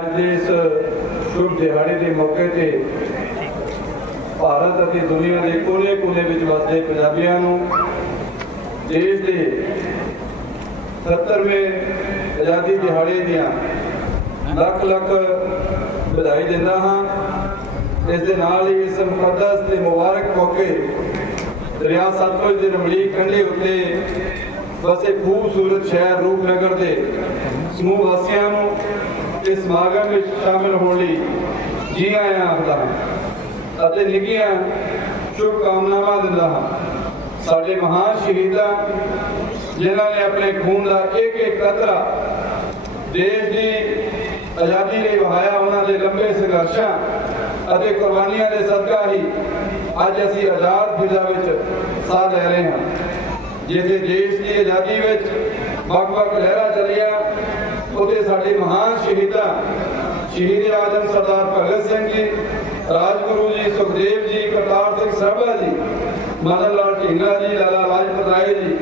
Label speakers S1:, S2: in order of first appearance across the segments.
S1: ਅੱਜ ਦੇ ਇਸ ਸ਼ੁਭ ਦਿਹਾੜੇ ਦੇ ਮੌਕੇ ਤੇ ਭਾਰਤ ਅਤੇ ਦੁਨੀਆ ਦੇ ਕੋਨੇ-ਕੋਨੇ ਵਿੱਚ ਵਸਦੇ ਪੰਜਾਬੀਆਂ ਨੂੰ ਦੇਸ਼ ਦੇ 70ਵੇਂ ਆਜ਼ਾਦੀ ਦਿਹਾੜੇ ਦੀਆਂ ਲੱਖ ਲੱਖ ਵਧਾਈ ਦਿੰਦਾ ਹਾਂ। ਇਸ ਦੇ ਨਾਲ ਹੀ ਇਸ ਮੁਕੱਦਸ ਤੇ ਮੁਬਾਰਕ ਮੌਕੇ ਦਰਿਆ ਸਤਲੁਜ ਦੇ ਰਮਲੀ ਕੰਢੇ ਉੱਤੇ ਵਸੇ ਖੂਬਸੂਰਤ ਸ਼ਹਿਰ ਰੂਪਨਗਰ ਦੇ ਸਮੂਹ ਵਾਸੀਆਂ ਨੂੰ ਇਸ ਸਮਾਗਮ ਵਿੱਚ ਸ਼ਾਮਿਲ ਹੋਣ ਲਈ ਜੀ ਆਇਆਂ ਆਖਦਾ ਹਾਂ ਅਤੇ ਨਿੱਘੀਆਂ ਸ਼ੁਭ ਕਾਮਨਾਵਾਂ ਦਿੰਦਾ ਹਾਂ। ਸਾਡੇ ਮਹਾਨ ਸ਼ਹੀਦਾਂ, ਜਿਨ੍ਹਾਂ ਨੇ ਆਪਣੇ ਖੂਨ ਦਾ ਇੱਕ ਇੱਕ ਕਤਰਾ ਦੇਸ਼ ਦੀ ਆਜ਼ਾਦੀ ਲਈ ਵਹਾਇਆ, ਉਹਨਾਂ ਦੇ ਲੰਬੇ ਸੰਘਰਸ਼ਾਂ ਅਤੇ ਕੁਰਬਾਨੀਆਂ ਦੇ ਸਦਕਾ ਹੀ ਅੱਜ ਅਸੀਂ ਆਜ਼ਾਦ ਫਿਜ਼ਾ ਵਿੱਚ ਸਾਹ ਲੈ ਰਹੇ ਹਾਂ। ਜਿੱਥੇ ਦੇਸ਼ ਦੀ ਆਜ਼ਾਦੀ ਵਿੱਚ ਵੱਖ-ਵੱਖ ਲਹਿਰਾਂ ਚੱਲੀਆਂ ਉੱਥੇ ਸਾਡੇ ਮਹਾਨ ਸ਼ਹੀਦਾਂ ਸ਼ਹੀਦ ਆਜ਼ਮ ਸਰਦਾਰ ਭਗਤ ਸਿੰਘ ਜੀ, ਰਾਜਗੁਰੂ ਜੀ, ਸੁਖਦੇਵ ਜੀ, ਕਰਤਾਰ ਸਿੰਘ ਸਰਾਭਾ ਜੀ, ਮਦਨ ਲਾਲ ਢੀਂਗਰਾ ਜੀ, ਲਾਲਾ ਲਾਜਪਤ ਰਾਏ ਜੀ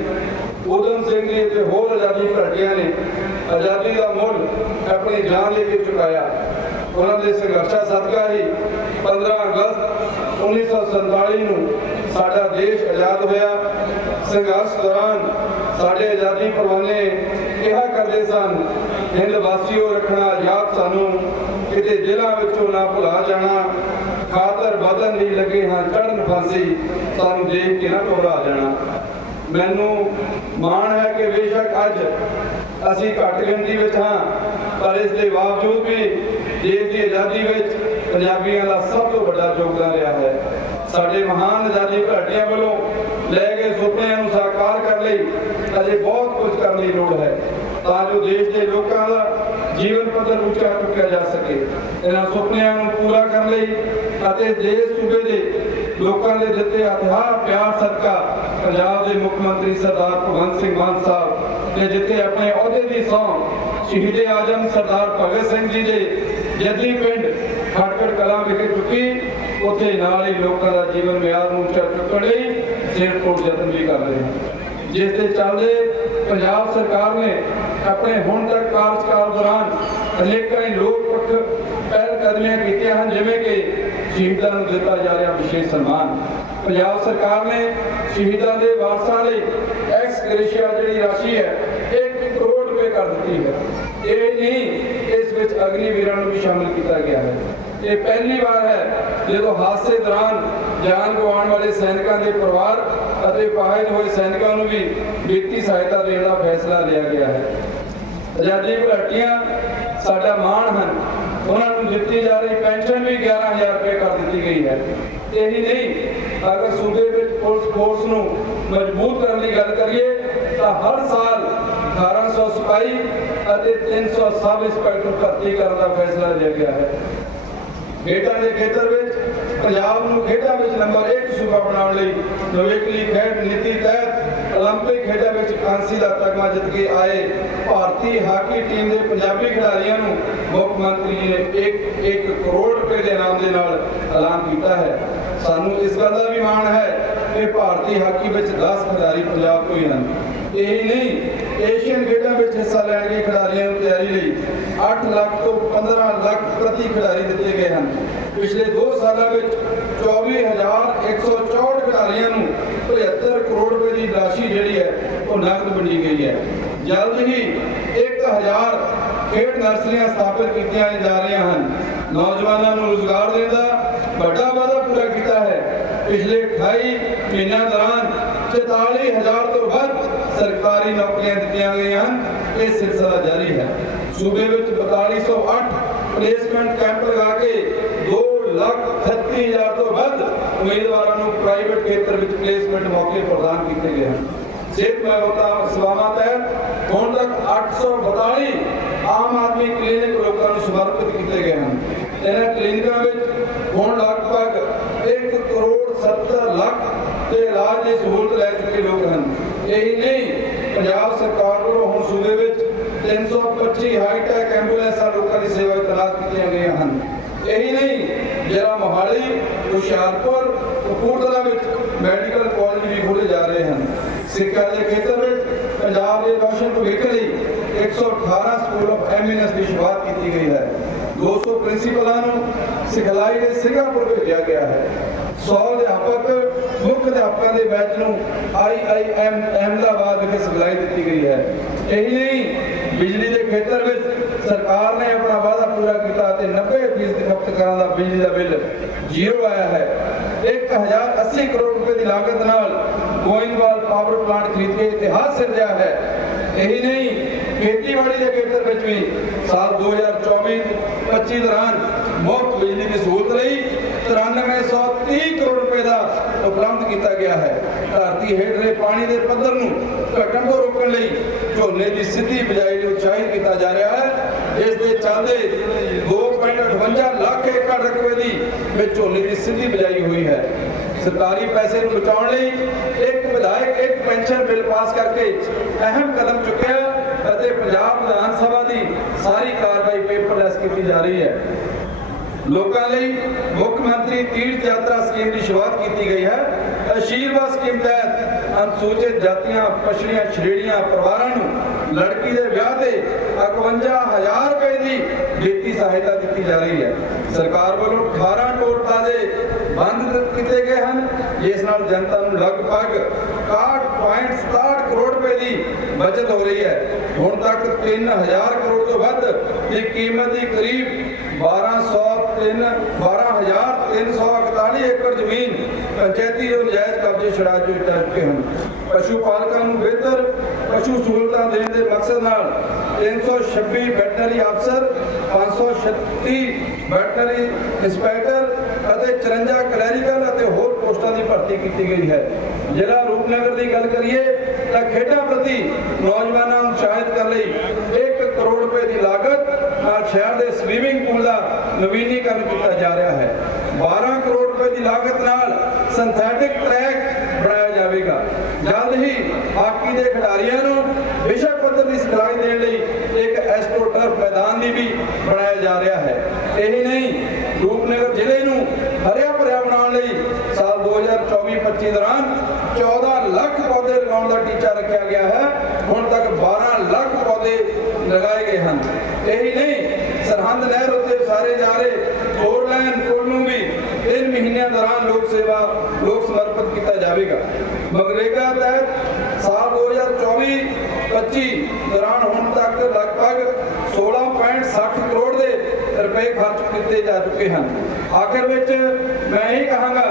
S1: ਉਦਮ ਸਿੰਘ ਜੀ ਤੇ ਹੋਰ ਆਜ਼ਾਦੀ ਘਾਟੀਆਂ ਨੇ। ਆਜ਼ਾਦੀ ਦਾ ਮੁੱਲ ਆਪਣੀ ਜਾਨ ਲੈ ਕੇ ਚੁਕਾਇਆ। ਉਹਨਾਂ ਦੇ ਸੰਘਰਸ਼ਾਂ ਸਦਕਾ ਹੀ 15 ਅਗਸਤ 1947 ਨੂੰ ਸਾਡਾ ਦੇਸ਼ ਆਜ਼ਾਦ ਹੋਇਆ, ਸੰਘਰਸ਼ ਦੌਰਾਨ ਸਾਡੇ ਆਜ਼ਾਦੀ ਪਰਵਾਨੇ ਕਿਹਾ ਕਰਦੇ ਸਨ, ਹਿੰਦ ਵਾਸੀਓ, ਰੱਖਣਾ ਆਜ਼ਾਦ ਸਾਨੂੰ, ਕਿਤੇ ਜ਼ਿਲ੍ਹਾ ਵਿੱਚੋਂ ਨਾ ਭੁਲਾ ਜਾਣਾ, ਖਾਤਰ ਬਦਨ ਲਈ ਲੱਗੇ ਹਾਂ ਚੜਨ ਫਾਂਸੀ, ਸਾਨੂੰ ਦੇਖ ਕੇ ਨਾ ਘਬਰਾ ਜਾਣਾ। ਮੈਨੂੰ ਮਾਣ ਹੈ ਕਿ ਬੇਸ਼ੱਕ ਅੱਜ ਅਸੀਂ ਘੱਟ ਗਿਣਤੀ ਵਿੱਚ ਹਾਂ, ਪਰ ਇਸ ਦੇ ਬਾਵਜੂਦ ਵੀ ਦੇਸ਼ ਦੀ ਆਜ਼ਾਦੀ ਵਿੱਚ ਪੰਜਾਬੀਆਂ ਦਾ ਸਭ ਤੋਂ ਵੱਡਾ ਯੋਗਦਾਨ ਰਿਹਾ ਹੈ। ਸਾਡੇ ਮਹਾਨ ਆਜ਼ਾਦੀ ਘਾਟੀਆਂ ਵੱਲੋਂ ਲੈ ਕੇ ਸੁਪਨਿਆਂ ਨੂੰ ਸਾਕਾਰ ਕਰਨ ਲਈ ਅਜੇ ਬਹੁਤ ਕੁਝ ਕਰਨ ਦੀ ਲੋੜ ਹੈ, ਤਾਂ ਜੋ ਦੇਸ਼ ਦੇ ਲੋਕਾਂ ਦਾ ਜੀਵਨ ਪੱਧਰ ਉੱਚਾ ਚੁੱਕਿਆ ਜਾ ਸਕੇ। ਇਹਨਾਂ ਸੁਪਨਿਆਂ ਨੂੰ ਪੂਰਾ ਕਰਨ ਲਈ ਅਤੇ ਦੇਸ਼ ਸੂਬੇ ਦੇ ਲੋਕਾਂ ਦੇ ਦਿੱਤੇ ਅਥਾਹ ਪਿਆਰ, ਸਦਕਾ ਪੰਜਾਬ ਦੇ ਮੁੱਖ ਮੰਤਰੀ ਸਰਦਾਰ ਭਗਵੰਤ ਸਿੰਘ ਮਾਨ ਸਾਹਿਬ ਨੇ ਜਿੱਥੇ ਆਪਣੇ ਅਹੁਦੇ ਦੀ ਸਹੁੰ ਸ਼ਹੀਦ ਆਜ਼ਮ ਸਰਦਾਰ ਭਗਤ ਸਿੰਘ ਜੀ ਦੇ ਜੱਦੀ ਪਿੰਡ ਖਟਕੜ ਕਲਾਂ ਵਿਖੇ ਚੁੱਕੀ। ਉੱਥੇ ਨਾਲ ਹੀ ਲੋਕਾਂ ਦਾ ਜੀਵਨ ਮਿਆਰ ਨੂੰ ਉੱਚਾ ਚੁੱਕਣ ਲਈ ਸਿਰ ਕੋਟ ਯਤਨ ਵੀ ਕਰ ਰਹੇ ਹਨ। ਜਿਸ ਦੇ ਚੱਲਦੇ ਪੰਜਾਬ ਸਰਕਾਰ ਨੇ ਆਪਣੇ ਹੁਣ ਤੱਕ ਕਾਰਜਕਾਲ ਦੌਰਾਨ ਅਨੇਕਾਂ ਲੋਕ ਪੱਖ ਪਹਿਲ ਕਦਮੀਆਂ ਕੀਤੀਆਂ ਹਨ, ਜਿਵੇਂ ਕਿ ਸ਼ਹੀਦਾਂ ਨੂੰ ਦਿੱਤਾ ਜਾ ਰਿਹਾ ਵਿਸ਼ੇਸ਼ ਸਨਮਾਨ। ਪੰਜਾਬ ਸਰਕਾਰ ਨੇ ਸ਼ਹੀਦਾਂ ਦੇ ਵਾਰਸਾਂ ਲਈ ਐਕਸ ਗ੍ਰੇਸ਼ੀਆ ਜਿਹੜੀ ਰਾਸ਼ੀ ਹੈ 1 ਕਰੋੜ ਰੁਪਏ ਕਰ ਦਿੱਤੀ ਹੈ। ਇਹ ਨਹੀਂ, ਇਸ ਵਿੱਚ ਅਗਨੀ ਵੀਰਾਂ ਨੂੰ ਵੀ ਸ਼ਾਮਿਲ ਕੀਤਾ ਗਿਆ ਹੈ। ਇਹ ਪਹਿਲੀ ਵਾਰ ਹੈ ਜਦੋਂ ਹਾਦਸੇ ਦੌਰਾਨ ਜਾਨ ਗਵਾਉਣ ਵਾਲੇ ਸੈਨਿਕਾਂ ਦੇ ਪਰਿਵਾਰ ਅਤੇ ਪਾਹਿਲ ਹੋਏ ਸੈਨਿਕਾਂ ਨੂੰ ਵੀ ਵਿੱਤੀ ਸਹਾਇਤਾ ਦੇਣ ਦਾ ਫੈਸਲਾ ਲਿਆ ਗਿਆ ਹੈ। ਆਜ਼ਾਦੀ ਘੁਲਾਟੀਆਂ ਸਾਡਾ ਮਾਣ ਹਨ। ਉਹਨਾਂ ਨੂੰ ਦਿੱਤੀ ਜਾ ਰਹੀ ਪੈਨਸ਼ਨ ਵੀ 11000 ਰੁਪਏ ਕਰ ਦਿੱਤੀ ਗਈ ਹੈ। ਇਹੀ ਨਹੀਂ, ਅਗਰ ਸੂਬੇ ਵਿੱਚ ਪੁਲਿਸ ਫੋਰਸ ਨੂੰ ਮਜ਼ਬੂਤ ਕਰਨ ਦੀ ਗੱਲ ਕਰੀਏ, ਤਾਂ ਹਰ ਸਾਲ 1800 ਸਿਪਾਹੀ ਅਤੇ 300 ਸਬ ਇੰਸਪੈਕਟਰ ਭਰਤੀ ਕਰਨ ਦਾ ਫੈਸਲਾ ਲਿਆ ਗਿਆ ਹੈ। ਖੇਡਾਂ ਦੇ ਖੇਤਰ ਵਿੱਚ ਪੰਜਾਬ ਨੂੰ ਖੇਡਾਂ ਵਿੱਚ ਨੰਬਰ 1 ਸੂਬਾ ਬਣਾਉਣ ਲਈ ਨਵੇਕਲੀ ਖੇਡ ਨੀਤੀ ਤਹਿਤ 올림픽 ਖੇਡਾਂ ਵਿੱਚ ਕਾਂਸੀ ਦਾ ਤਗਮਾ ਜਿੱਤ ਕੇ ਆਏ ਭਾਰਤੀ ਹਾਕੀ ਟੀਮ ਦੇ ਪੰਜਾਬੀ ਖਿਡਾਰੀਆਂ ਨੂੰ ਮੁੱਖ ਮੰਤਰੀ ਜੀ ਨੇ 1 1 ਕਰੋੜ ਰੁਪਏ ਦੇ ਇਨਾਮ ਦੇ ਨਾਲ ਐਲਾਨ ਕੀਤਾ ਹੈ ਸਾਨੂੰ ਇਸ ਗੱਲ ਦਾ ਵੀ ਮਾਣ ਹੈ ਕਿ ਭਾਰਤੀ ਹਾਕੀ ਵਿੱਚ 10 ਖਿਡਾਰੀ ਪੰਜਾਬ ਤੋਂ ਹੀ ਹਨ। ਇਹ ਨਹੀਂ, ਏਸ਼ੀਅਨ ਖੇਡਾਂ ਵਿੱਚ ਹਿੱਸਾ ਲੈਣਗੇ ਖਿਡਾਰੀਆਂ ਨੂੰ ਤਿਆਰੀ ਲਈ 8 ਲੱਖ ਤੋਂ 15 ਲੱਖ ਪ੍ਰਤੀ ਖਿਡਾਰੀ ਦਿੱਤੇ ਗਏ ਹਨ। ਪਿਛਲੇ 2 ਸਾਲਾਂ ਵਿੱਚ 24164 ਖਿਡਾਰੀਆਂ ਨੂੰ 75 ਕਰੋੜ ਰੁਪਏ ਦੀ ਰਾਸ਼ੀ ਜਿਹੜੀ ਹੈ, ਉਹ ਨਕਦ ਵੰਡੀ ਗਈ ਹੈ। ਜਲਦ ਹੀ 1000 ਖੇਡ ਨਰਸਰੀਆਂ ਸਥਾਪਿਤ ਕੀਤੀਆਂ ਜਾ ਰਹੀਆਂ ਹਨ। ਨੌਜਵਾਨਾਂ ਨੂੰ ਰੋਜ਼ਗਾਰ ਦੇਣ ਦਾ ਵੱਡਾ ਵਾਅਦਾ ਪੂਰਾ ਕੀਤਾ ਹੈ। ਪਿਛਲੇ 28 ਮਹੀਨਿਆਂ ਦੌਰਾਨ 44000 ਤੋਂ ਵੱਧ ਸਰਕਾਰੀ ਨੌਕਰੀਆਂ ਦਿੱਤੀਆਂ ਗਈਆਂ ਹਨ। ਇਹ ਸਿਲਸਿਲਾ ਜਾਰੀ ਹੈ। ਸੂਬੇ ਵਿੱਚ 4208 ਪਲੇਸਮੈਂਟ ਕੈਂਪ ਲਗਾ ਕੇ 2 ਲੱਖ 38000 ਤੋਂ ਵੱਧ ਉਮੀਦਵਾਰਾਂ ਨੂੰ ਪ੍ਰਾਈਵੇਟ ਖੇਤਰ ਵਿੱਚ ਪਲੇਸਮੈਂਟ ਮੌਕੇ ਪ੍ਰਦਾਨ ਕੀਤੇ ਗਏ ਹਨ। ਸਿਹਤ ਮਹਿਕਮਾ ਸੇਵਾਵਾਂ ਤਹਿਤ ਹੁਣ ਤੱਕ 842 ਆਮ ਆਦਮੀ ਕਲੀਨਿਕ ਲੋਕਾਂ ਨੂੰ ਸਮਰਪਿਤ ਕੀਤੇ ਗਏ ਹਨ। ਇਹਨਾਂ ਕਲੀਨਿਕਾਂ ਵਿੱਚ ਹੁਣ ਲਗਭਗ 70 ਲੱਖ ਦੇ ਇਲਾਜ ਦੀ ਸਹੂਲਤ ਲੈ ਚੁੱਕੇ ਲੋਕ ਹਨ। ਇਹੀ ਨਹੀਂ, ਪੰਜਾਬ ਸਰਕਾਰ ਵੱਲੋਂ ਹੁਣ ਸੂਬੇ ਵਿੱਚ 325 ਹਾਈਟੈਕ ਐਂਬੂਲੈਂਸਾਂ ਲੋਕਾਂ ਦੀ ਸੇਵਾ ਵਿੱਚ ਕੀਤੀਆਂ ਗਈਆਂ ਹਨ। ਇਹੀ ਨਹੀਂ, ਜਿਹੜਾ ਮੋਹਾਲੀ, ਹੁਸ਼ਿਆਰਪੁਰ, ਕਪੂਰਥਲਾ ਵਿੱਚ ਮੈਡੀਕਲ ਕਾਲਜ ਵੀ ਖੋਲ੍ਹੇ ਜਾ ਰਹੇ ਹਨ। ਸਿੱਖਿਆ ਦੇ ਖੇਤਰ ਵਿੱਚ ਪੰਜਾਬ ਦੇ ਰੋਸ਼ਨ ਭਵਿੱਖ ਲਈ 118 ਸਕੂਲ ਆਫ ਐਮੀਨੈਂਸ ਦੀ ਸ਼ੁਰੂਆਤ ਕੀਤੀ ਗਈ ਹੈ। 200 ਪ੍ਰਿੰਸੀਪਲਾਂ ਨੂੰ ਸਿਖਲਾਈ ਲਈ ਸਿੰਗਾਪੁਰ ਭੇਜਿਆ ਗਿਆ ਹੈ। 100 ਅਧਿਆਪਕ, ਮੁੱਖ ਅਧਿਆਪਕਾਂ ਦੇ ਬੈਚ ਨੂੰ ਆਈਆਈਐਮ ਅਹਿਮਦਾਬਾਦ ਵਿਖੇ ਸਿਖਲਾਈ ਦਿੱਤੀ ਗਈ ਹੈ। ਇਹੀ ਨਹੀਂ, ਬਿਜਲੀ ਦੇ ਖੇਤਰ ਵਿੱਚ ਸਰਕਾਰ ਨੇ ਆਪਣਾ ਵਾਅਦਾ ਪੂਰਾ ਕੀਤਾ ਤੇ 90% ਖਪਤਕਾਰਾਂ ਦਾ ਬਿਜਲੀ ਦਾ ਬਿੱਲ ਜ਼ੀਰੋ ਆਇਆ ਹੈ। 1080 ਕਰੋੜ ਰੁਪਏ ਦੀ ਲਾਗਤ ਨਾਲ ਗੋਇੰਦਵਾਲ ਪਾਵਰ ਪਲਾਂਟ ਖਰੀਦ ਕੇ ਇਤਿਹਾਸ ਸਿਰਜਿਆ ਹੈ। ਇਹੀ ਨਹੀਂ ਖੇਤੀਬਾੜੀ ਦੇ ਖੇਤਰ ਵਿੱਚ ਵੀ ਸਾਲ 2024-25 ਦੌਰਾਨ ਮੁਫਤ ਬਿਜਲੀ ਦੀ ਸਹੂਲਤ ਲਈ 9330 ਕਰੋੜ ਰੁਪਏ ਦਾ ਉਪਲਬਧ ਕੀਤਾ ਗਿਆ ਹੈ। ਧਰਤੀ ਹੇਠਲੇ ਪਾਣੀ ਦੇ ਪੱਧਰ ਨੂੰ ਘਟਣ ਤੋਂ ਰੋਕਣ ਲਈ ਝੋਨੇ ਦੀ ਸਿੱਧੀ ਬਿਜਾਈ ਨੂੰ ਉਤਸ਼ਾਹਿਤ ਕੀਤਾ ਜਾ ਰਿਹਾ ਹੈ। ਇਸ ਦੇ ਚੱਲਦੇ 2.58 ਲੱਖ ਏਕੜ ਰਕਬੇ ਦੀ ਵਿੱਚ ਝੋਨੇ ਦੀ ਸਿੱਧੀ ਬਿਜਾਈ ਹੋਈ ਹੈ। ਸਰਕਾਰੀ ਪੈਸੇ ਨੂੰ ਬਚਾਉਣ ਲਈ ਇੱਕ ਵਿਧਾਇਕ, ਇੱਕ ਪੈਨਸ਼ਨ ਬਿੱਲ ਪਾਸ ਕਰਕੇ ਅਹਿਮ ਕਦਮ ਚੁੱਕਿਆ। ਅਤੇ ਪੰਜਾਬ ਵਿਧਾਨ ਸਭਾ ਦੀ ਸਾਰੀ ਕਾਰਵਾਈ ਪੇਪਰਲੈਸ ਕੀਤੀ ਜਾ ਰਹੀ ਹੈ। ਲੋਕਾਂ ਲਈ ਮੁੱਖ ਮੰਤਰੀ ਤੀਰਥ ਯਾਤਰਾ ਸਕੀਮ ਦੀ ਸ਼ੁਰੂਆਤ ਕੀਤੀ ਗਈ ਹੈ। ਅਸ਼ੀਰਵਾਦ ਸਕੀਮ ਤਹਿਤ ਅਨੁਸੂਚਿਤ ਜਾਤੀਆਂ, ਪਛੜੀਆਂ ਸ਼੍ਰੇਣੀਆਂ ਪਰਿਵਾਰਾਂ ਨੂੰ ਲੜਕੀ ਦੇ ਵਿਆਹ ਤੇ 51000 ਰੁਪਏ ਦੀ ਵਿੱਤੀ ਸਹਾਇਤਾ ਦਿੱਤੀ ਜਾ ਰਹੀ ਹੈ। ਸਰਕਾਰ ਵੱਲੋਂ 18 ਟੋਲ ਪਲਾਜ਼ੇ ਬੰਦ ਨਾਲ ਜਨਤਾ ਨੂੰ ਲਗਭਗ 61.67 ਕਰੋੜ ਰੁਪਏ ਦੀ ਬਚਤ ਹੋ ਰਹੀ ਹੈ। ਹੁਣ ਤੱਕ 3000 ਕਰੋੜ ਤੋਂ ਵੱਧ ਦੀ ਕੀਮਤ ਦੀ ਕਰੀਬ 1203 12341 ਏਕੜ ਜ਼ਮੀਨ ਪੰਚਾਇਤੀ ਜੋ ਨਜਾਇਜ਼ ਕਬਜ਼ੇ ਛੁਡਾ ਜਾ ਚੁੱਕੇ ਹਨ। ਪਸ਼ੂ ਪਾਲਕਾਂ ਨੂੰ ਬਿਹਤਰ ਪਸ਼ੂ ਸਹੂਲਤਾਂ ਦੇਣ ਦੇ ਮਕਸਦ ਨਾਲ 326 ਵੈਟਰਨਰੀ ਅਫਸਰ 536 ਵੈਟਰਨਰੀ ਇੰਸਪੈਕਟਰ ਅਤੇ 54 ਕਲੈਰੀਕਲ ਪੋਸਟਾਂ ਦੀ ਭਰਤੀ ਕੀਤੀ ਗਈ ਹੈ। ਜ਼ਿਲ੍ਹਾ ਰੂਪਨਗਰ ਦੀ ਗੱਲ ਕਰੀਏ ਤਾਂ ਖੇਡਾਂ ਪ੍ਰਤੀ ਨੌਜਵਾਨਾਂ ਨੂੰ ਉਤਸ਼ਾਹਿਤ ਕਰਨ ਲਈ 1 ਕਰੋੜ ਰੁਪਏ ਦੀ ਲਾਗਤ ਨਾਲ ਸ਼ਹਿਰ ਦੇ ਸਵੀਮਿੰਗ ਪੂਲ ਦਾ ਨਵੀਨੀਕਰਨ ਕੀਤਾ ਜਾ ਰਿਹਾ ਹੈ। 12 ਕਰੋੜ ਰੁਪਏ ਦੀ ਲਾਗਤ ਨਾਲ ਸਿੰਥੈਟਿਕ ਟਰੈਕ ਬਣਾਇਆ ਜਾਵੇਗਾ। ਜਲਦ ਹੀ ਹਾਕੀ ਦੇ ਖਿਡਾਰੀਆਂ ਨੂੰ ਵਿਸ਼ਵ ਪੱਧਰ ਦੀ ਸਿਖਲਾਈ ਦੇਣ ਲਈ ਇੱਕ ਐਸਟ੍ਰੋਟਰਫ ਮੈਦਾਨ ਦੀ ਵੀ ਬਣਾਇਆ ਜਾ ਰਿਹਾ ਹੈ। ਇਹ ਨਹੀਂ, ਰੂਪਨਗਰ ਜ਼ਿਲ੍ਹੇ ਨੂੰ ਹਰਿਆ ਭਰਿਆ ਬਣਾਉਣ ਲਈ 25 ਦੌਰਾਨ 14 ਲੱਖ ਪੌਦੇ ਲਗਾਉਣ ਦਾ ਟੀਚਾ ਰੱਖਿਆ ਗਿਆ ਹੈ। ਹੁਣ ਤੱਕ 12 ਲੱਖ ਪੌਦੇ ਲਗਾਏ ਗਏ ਹਨ। ਇਹੀ ਨਹੀਂ, ਸਰਹੰਦ ਨਹਿਰ ਉੱਤੇ ਸਾਰੇ ਜਾ ਰਹੇ ਫੋਰ ਲਾਈਨ ਪੁਲ ਨੂੰ ਵੀ 3 ਮਹੀਨਿਆਂ ਦੌਰਾਨ ਲੋਕ ਸੇਵਾ, ਲੋਕ ਸਮਰਪਿਤ ਕੀਤਾ ਜਾਵੇਗਾ। ਮਗਰੇਗਾ ਤਹਿਤ ਸਾਲ 2024-25 ਦੌਰਾਨ ਹੁਣ ਤੱਕ ਲਗਭਗ 16.60 ਰੁਪਏ ਖਰਚ ਕੀਤੇ ਜਾ ਚੁੱਕੇ ਹਨ। ਆਖਿਰ ਵਿੱਚ ਮੈਂ ਇਹ ਕਹਾਂਗਾ,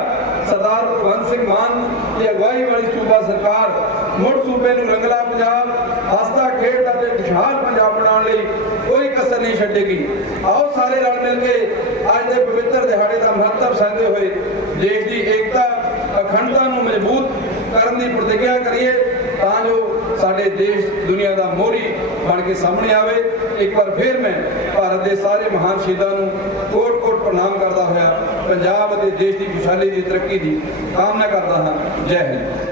S1: ਸਰਦਾਰ ਭਗਵੰਤ ਸਿੰਘ ਮਾਨ ਦੀ ਅਗਵਾਈ ਵਾਲੀ ਸੂਬਾ ਸਰਕਾਰ ਮੁੜ ਸੂਬੇ ਨੂੰ ਰੰਗਲਾ ਪੰਜਾਬ, ਹੱਸਦਾ ਖੇਡਦਾ ਤੇ ਖੁਸ਼ਹਾਲ ਪੰਜਾਬ ਬਣਾਉਣ ਲਈ ਕੋਈ ਕਸਰ ਨਹੀਂ ਛੱਡੇਗੀ। ਆਓ ਸਾਰੇ ਰਲ ਮਿਲ ਕੇ ਅੱਜ ਦੇ ਪਵਿੱਤਰ ਦਿਹਾੜੇ ਦਾ ਮਹੱਤਵ ਸਮਝਦੇ ਹੋਏ ਦੇਸ਼ ਦੀ ਏਕਤਾ, ਅਖੰਡਤਾ ਨੂੰ ਮਜ਼ਬੂਤ ਕਰਨ ਦੀ ਪ੍ਰਤੀਗਿਆ ਕਰੀਏ। ਸਾਡੇ ਦੇਸ਼, ਦੁਨੀਆ ਦਾ ਮੋਹਰੀ ਬਣ ਕੇ ਸਾਹਮਣੇ ਆਵੇ। ਇੱਕ ਵਾਰ ਫਿਰ ਮੈਂ ਭਾਰਤ ਦੇ ਸਾਰੇ ਮਹਾਨ ਸ਼ਹੀਦਾਂ ਨੂੰ ਕੋਟ-ਕੋਟ ਪ੍ਰਣਾਮ ਕਰਦਾ ਹੋਇਆ ਪੰਜਾਬ ਅਤੇ ਦੇਸ਼ ਦੀ ਖੁਸ਼ਹਾਲੀ ਦੀ ਤਰੱਕੀ ਦੀ ਕਾਮਨਾ ਕਰਦਾ ਹਾਂ। ਜੈ ਹਿੰਦ।